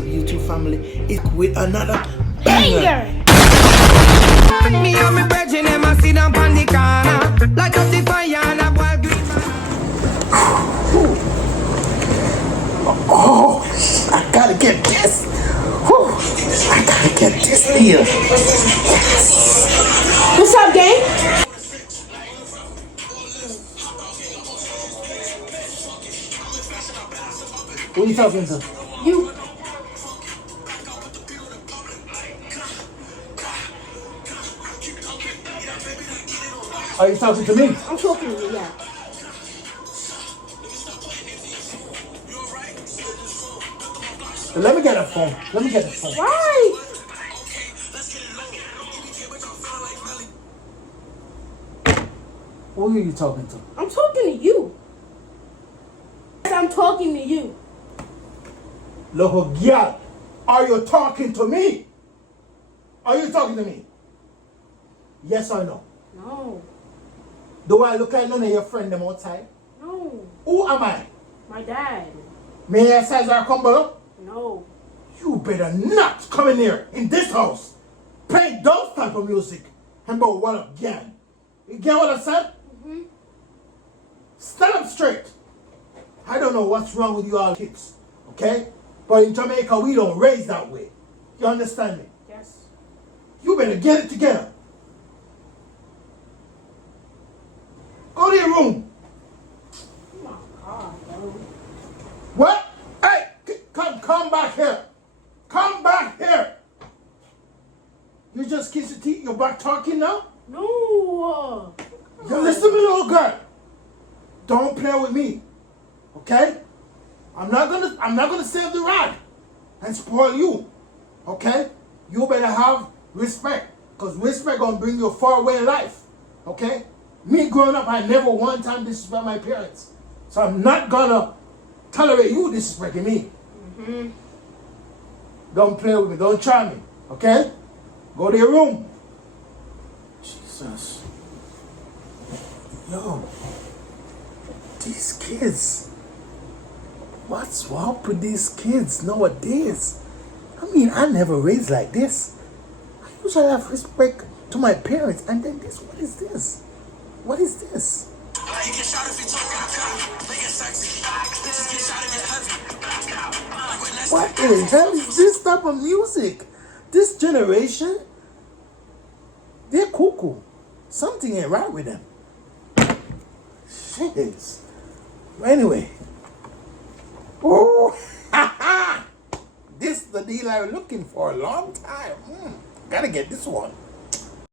up, YouTube family? It's with another banger. Me and me brethren, them a sit down on the corner, light up the fire and a boil green man. Oh, I gotta get this. Whew, I gotta get this deal. What's up, gang? Who you talking to? You. Are you talking to me? I'm talking to you, yeah. Let me get a phone. Let me get the phone. Why? Who are you talking to? I'm talking to you. I'm talking to you. Look, girl, are you talking to me? Are you talking to me? Yes or no? No. Do I look like none of your friends them outside? No. Who am I? My dad. May I size or combo? No. You better not come in here in this house playing those type of music and go what up again. You get what I said? Mm-hmm. Stand up straight. I don't know what's wrong with you all kids, okay? But in Jamaica, we don't raise that way. You understand me? Yes. You better get it together. Go to your room. Oh my God, bro. What? Hey, come back here. Come back here. You just kiss your teeth. You're back talking now? No. You listen to me, little girl. Don't play with me. Okay? I'm not gonna save the rod and spoil you. Okay? You better have respect. Because respect gonna bring you far away in life. Okay? Me growing up, I never one time disrespect my parents. So I'm not gonna tolerate you disrespecting me. Mm-hmm. Don't play with me. Don't try me. Okay? Go to your room. Jesus. Yo. These kids. What's wrong with these kids nowadays? I mean, I never raised like this. I usually have respect to my parents. And then this, what is this? What is this? What the hell is this type of music? This generation, they're cuckoo. Something ain't right with them. Shit. Anyway. Oh, this is the deal I was looking for a long time. Gotta get this one.